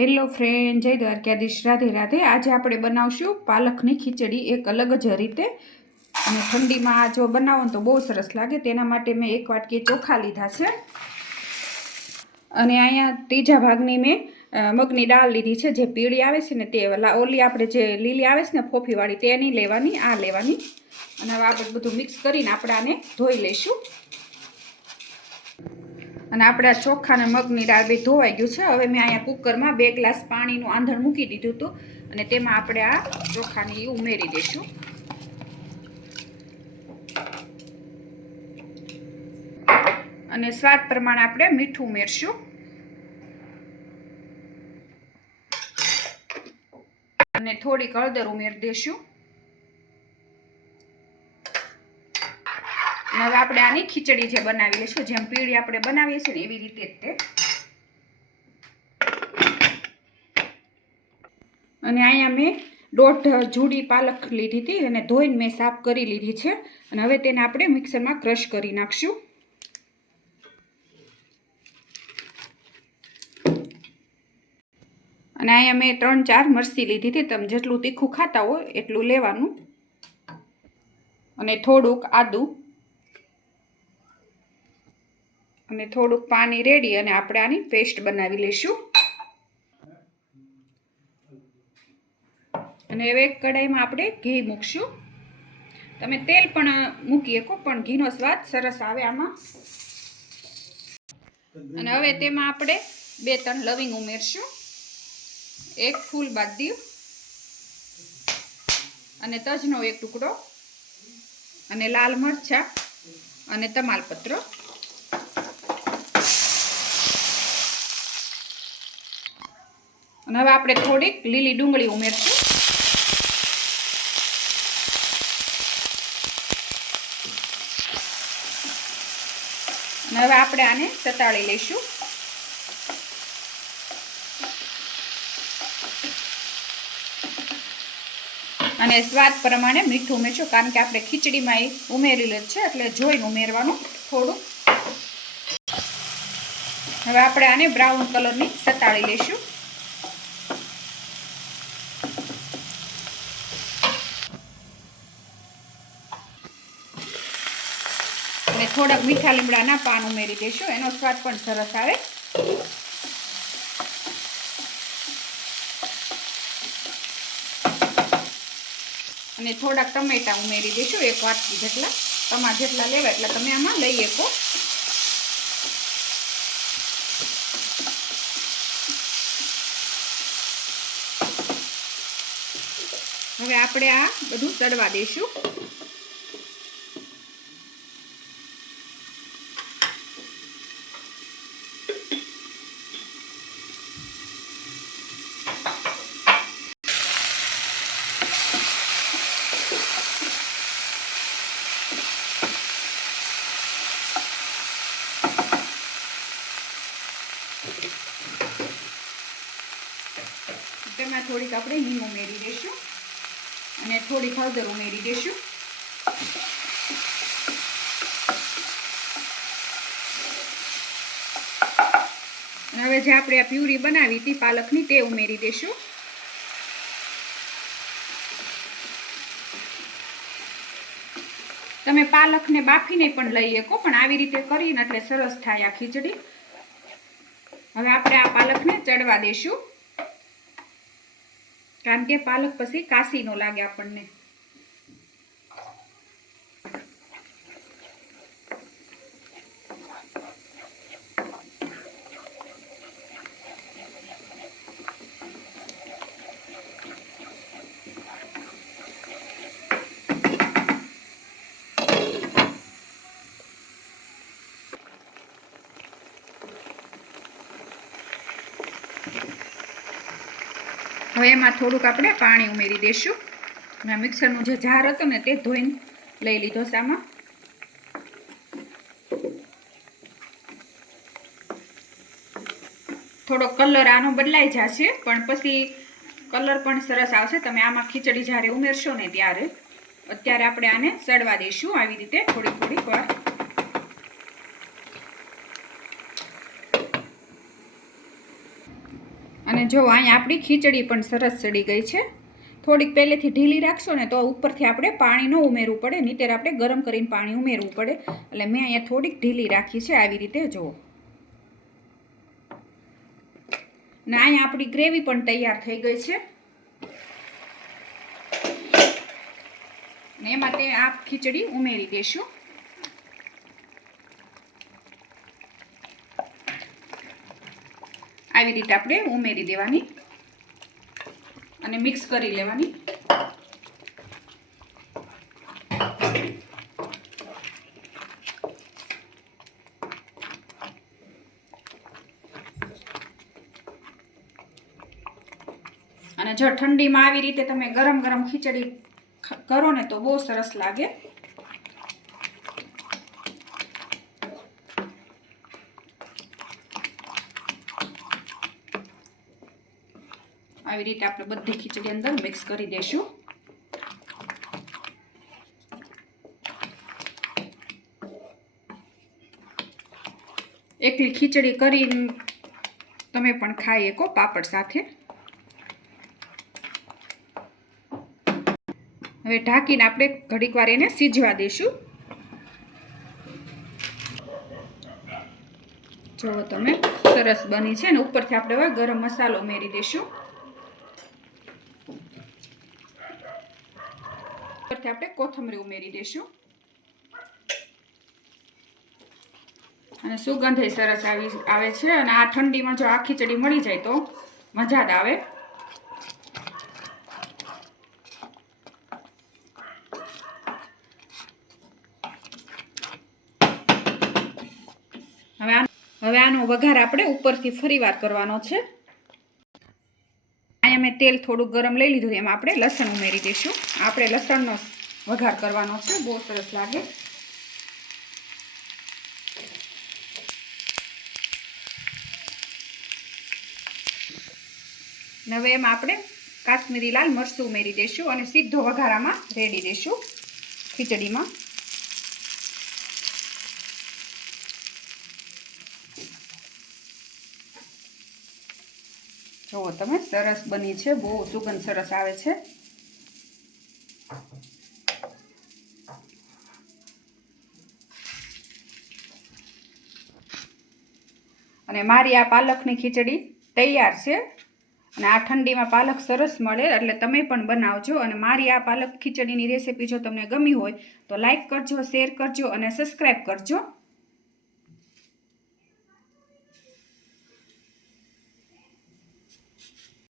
Hello friend જય દ્વારકાધીશ. રાધે રાધે. આજે આપણે બનાવશું પાલકની ખીચડી એક અલગ જ રીતે. અને ઠંડીમાં આ જો બનાવો તો બહુ સરસ લાગે. તેના માટે મેં એક વાટકી ચોખા લીધા છે. અને અહીંયા ત્રીજા ભાગની મેં મગની દાળ લીધી છે. જે પીળી આવે છે ને તે ઓલી આપણે જે લીલી આવે છે ને ફોફીવાળી તે નહીં લેવાની, આ લેવાની. અને હવે આપણે બધું મિક્સ કરીને આપણે આને ધોઈ લઈશું. અને આપણે આ ચોખા અને મગની દાળ બે ધોવાઈ ગયું છે. હવે મેં અહીંયા કુકરમાં બે ગ્લાસ પાણીનું આંધણ મૂકી દીધું હતું અને તેમાં આપણે આ ચોખાને ઉમેરી દઈશું. અને સ્વાદ પ્રમાણે આપણે મીઠું ઉમેરશું. અને થોડીક હળદર ઉમેરી દઈશું. હવે આપણે આની ખીચડી જે બનાવી લઈશું જેમ પીળી આપણે બનાવીએ છીએ ને, એવી રીતે જ તે. અને અહીંયા મેં દોઢ જુડી પાલક લીધી હતી અને ધોઈને મેં સાફ કરી લીધી છે. અને હવે તેને આપણે મિક્સરમાં ક્રશ કરી નાખશું. અને અહીંયા મેં ત્રણ ચાર મરસી લીધી હતી. તમે જેટલું તીખું ખાતા હોય એટલું લેવાનું. અને થોડુંક આદું. અને થોડુંક પાણી રેડી અને આપણે આની પેસ્ટ બનાવી લઈશું. અને હવે એક કઢાઈમાં આપણે ઘી મૂકશું. તમે તેલ પણ મૂકી શકો, પણ ઘીનો સ્વાદ સરસ આવે આમાં. અને હવે તેમાં આપણે બે ત્રણ લવિંગ ઉમેરશું. એક ફૂલ બાદ અને તજનો એક ટુકડો અને લાલ મરચાં અને તમાલપત્ર. અને હવે આપણે થોડીક લીલી ડુંગળી ઉમેરશું. અને હવે આપણે આને સતાળી લઈશું. અને સ્વાદ પ્રમાણે મીઠું ઉમેરશું, કારણ કે આપણે ખીચડીમાં એ ઉમેરેલું છે, એટલે જોઈને ઉમેરવાનું થોડું. હવે આપણે આને બ્રાઉન કલરની સતાળી લઈશું. અને થોડાક મીઠા લીમડાના પાન ઉમેરી દઈશું એનો સ્વાદ પણ સરસ આવે. અને થોડાક ટમેટા ઉમેરી દઈશું એક વાટકી જેટલા. તમારા જેટલા લેવા એટલા તમે આમાં લઈ શકો. હવે આપણે આ બધું તળવા દઈશું તેમાં થોડીક આપણે હિંગ ઉમેરી દઈશું અને થોડીક હળદર ઉમેરી દઈશું હવે જે આપણે આ પ્યુરી બનાવી હતી, પાલકની, તે ઉમેરી દઈશું તમે પાલકને બાફીને પણ લઈ શકો, પણ આવી રીતે કરીને એટલે સરસ થાય આ ખીચડી. હવે આપણે આ પાલકને ચડવા દઈશું કારણ કે પાલક પછી કાસી નો લાગે આપણને. હવે એમાં થોડુંક આપણે પાણી ઉમેરી દઈશું મેં મિક્સરનું જે જાર હતો ને તે ધોઈને લઈ લીધો સામાં થોડો કલર આનો બદલાઈ જશે, પણ પછી કલર પણ સરસ આવશે. તમે આમાં ખીચડી જ્યારે ઉમેરશો ને ત્યારે. અત્યારે આપણે આને સડવા દઈશું. આવી રીતે થોડી થોડીક વાર. અને જો અહીંયા આપણી ખીચડી પણ સરસ ચડી ગઈ છે, થોડીક પહેલેથી ઢીલી રાખશો ને તો ઉપરથી આપણે પાણી ન ઉમેરવું પડે, નીતેર આપણે ગરમ કરીને પાણી ઉમેરવું પડે. એટલે મેં અહીંયા થોડીક ઢીલી રાખી છે, આવી રીતે જુઓ. ને અહીંયા આપણી ગ્રેવી પણ તૈયાર થઈ ગઈ છે. ને એમાં તે આ ખીચડી ઉમેરી દેશું. આવી રીતે આપણે ઉમેરી દેવાની અને મિક્સ કરી લેવાની. અને જો ઠંડીમાં આવી રીતે તમે ગરમ ગરમ ખીચડી કરો ને તો બહુ સરસ લાગે. આવી રીતે આપણે બધી ખીચડી અંદર મિક્સ કરી દઈશું એકલી ખીચડી કરીને તમે પણ ખાઈ શકો પાપડ સાથે. હવે ઢાંકીને આપણે ઘડીક વાર એને સીજવા દઈશું જો તમે, સરસ બની છે ને ઉપરથી આપણે હવે ગરમ મસાલો ઉમેરી દઈશું ઉપરથી આપણે કોથમરી ઉમેરી દઈશું અને સુગંધ સરસ આવી, આવે છે. અને આ ઠંડીમાં જો આ ખીચડી મળી જાય તો મજા જ આવે. હવે હવે આનો વઘાર આપણે ઉપરથી ફરી વાર કરવાનો છે. અહીંયા તેલ થોડુંક ગરમ લઈ લીધું એમાં આપણે લસણ ઉમેરી દઈશું. આપણે લસણનો વઘાર કરવાનો છે. બહુ સરસ લાગે. હવે એમાં આપણે કાશ્મીરી લાલ મરચું ઉમેરી દઈશું અને સીધો વઘારામાં રેડી દઈશું ખીચડીમાં. જુઓ તમે, સરસ બની છે, બહુ સુગંધ સરસ આવે છે. અને મારી આ પાલકની ખીચડી તૈયાર છે. અને આ ઠંડીમાં પાલક સરસ મળે, એટલે તમે પણ બનાવજો. અને મારી આ પાલક ખીચડીની રેસીપી જો તમને ગમી હોય, તો લાઈક કરજો, શેર કરજો અને સબસ્ક્રાઈબ કરજો.